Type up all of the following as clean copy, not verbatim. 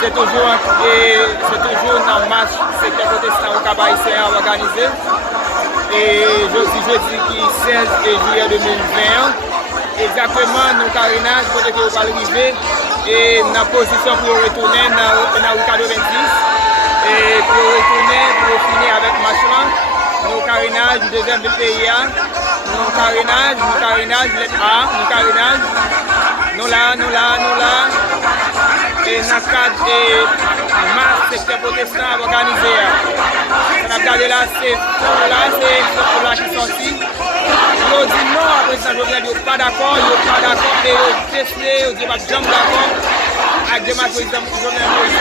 c'est toujours dans le match secteur protestant au Cap Haïtien organisé. Et jeudi qui 16 juillet 2020. Exactement, nous carénage pour que vous arriver et dans la position pour retourner dans le 90. Et pour retourner, pour finir avec le match là, nous carénage, deuxième du pays, nous carénage, lettre A, nous carénage, nous là. Et dans le cadre de marche secteur protestant organisé. On a regardé là, c'est pour là qui sont sortis. Ils dit non, après ça, ils sont pas d'accord, et ils testé, ils disent pas jamais d'accord avec des matchs président Jovenel Moïse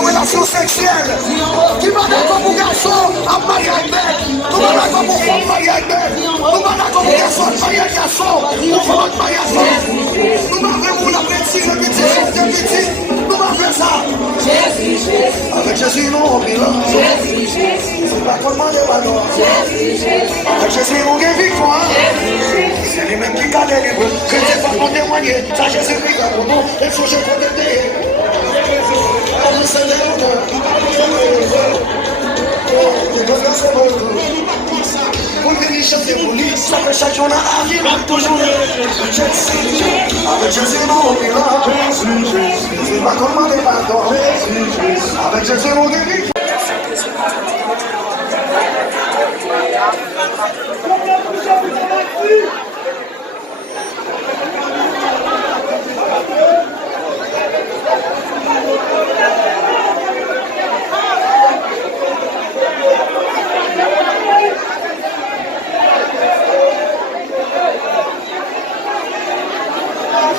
relation sexuelle, qui va d'accord pour garçon à mariage, tout le monde Avec Jésus, non, on bilan. C'est pas qu'on demande pardon. Avec Jésus, on gagne victoire. C'est lui-même qui garde les livres. Que c'est pas qu'on témoigne. Ça, Jésus, qui garde pour nous. Il faut que je protège. On essaie de pour venir chanter pour lui, ça fait chaque jour dans la vie, toujours. Avec Jésus, non, on est là. C'est pas qu'on demande pardon. Avec Jésus, on guérit.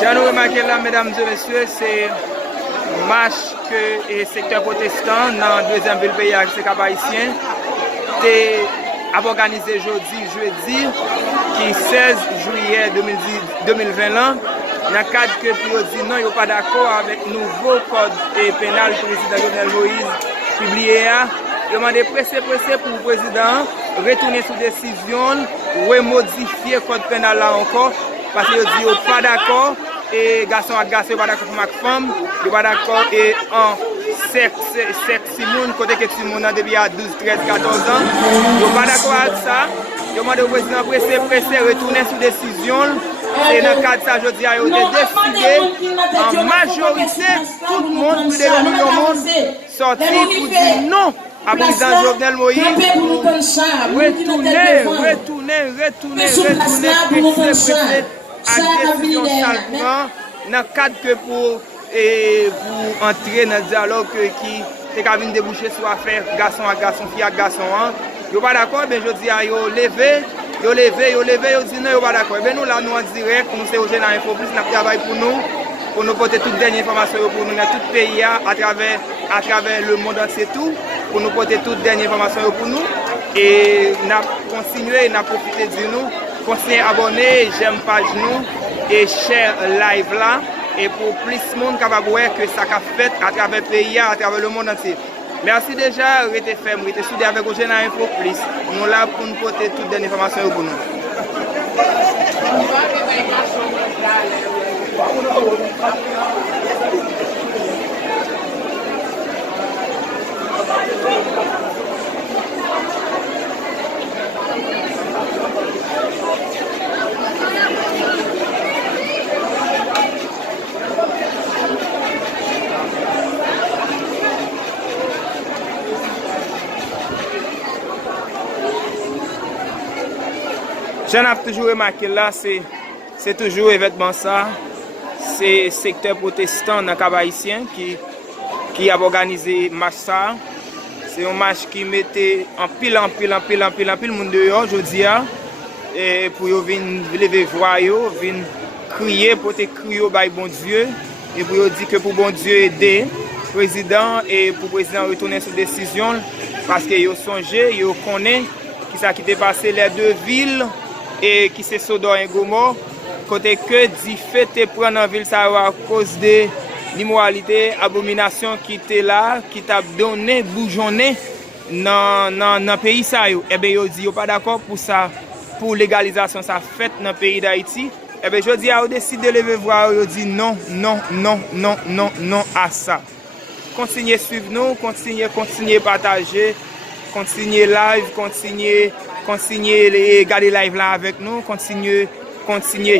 J'ai remarqué là, mesdames et messieurs, c'est marche que le secteur protestant dans la deuxième ville pays avec ses Cap-Haïtiens a organisé jeudi, qui 16 juillet 2020 là, dans le cadre que pour dire non, ils ne sont pas d'accord avec le nouveau code pénal du président Jovenel Moïse publié. Ils ont demandé pressé pour le président retourner sous décision, remodifier le code pénal là encore, parce qu'ils disent qu'ils ne sont pas d'accord. Et garçon à garçon, pas d'accord avec femme, pas d'accord et en sexe Simone, côté que Simone a depuis à 12, 13, 14 ans. Ils pas d'accord avec ça. Ils demandent au président pressé retourner sous décision. Et dans le cadre de ça, je dis à eux de décider en majorité, tout le monde, plus de 1 million de monde, sortir pour dire non à président Jovenel Moïse. Retourner, pressé. À décision salement dans le cadre que pour entrer dans le dialogue qui est capable de déboucher sur affaire garçon à garçon, fille à garçon. Ils ne sont pas d'accord, mais je dis à eux lever, ils disent non, ils ne sont pas d'accord. Nous là, nous en direct, nous sommes au Général Info Plus, nous travaillons pour nous porter toutes les dernières informations pour nous dans tout le pays, à travers le monde entier, tout, pour nous porter toutes les dernières informations pour nous. Et nous avons continué, nous avons profité de nous. Continuez à abonner, j'aime page nous et share live là et pour plus de monde capable voir que ça a fait à travers le pays, à travers le monde entier. Merci déjà, restez ferme, restez soudés avec vos Général Info Plus. Nous là pour nous porter toutes les informations pour nous. J'en ai toujours remarqué là, c'est toujours événement ça. C'est le secteur protestant dans le Cap-Haïtien qui a organisé marche ça. C'est un marche qui mettait en pile monde dehors aujourd'hui. Et pour venir lever voix, venir crier pour te crier au bon Dieu. Et pour dire que pour bon Dieu aider le président et pour le président retourner sur décision. Parce qu'ils ont songé, ils connaissent qui ça qui était passé les deux villes. Et qui c'est Sodome et Gomorrhe, côté que dit fait te prendre en ville ça à cause de l'immoralité, abomination qui était là, qui t'a donné bougeonné dans le pays ça yo. Et bien yo dit yo pas d'accord pour ça, pour légalisation ça fait dans le pays d'Haïti. Et bien je dis à décide de lever voix, yo dit non à ça. Continuez suivre nous, continuez partager, continuez live, continuez garder live là avec nous, continuez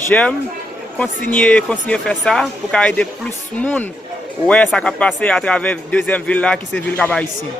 j'aime, continuez faire ça pour aider plus de monde. Ouais, ça va passer à travers deuxième ville là qui c'est ville Cap-Haïtien.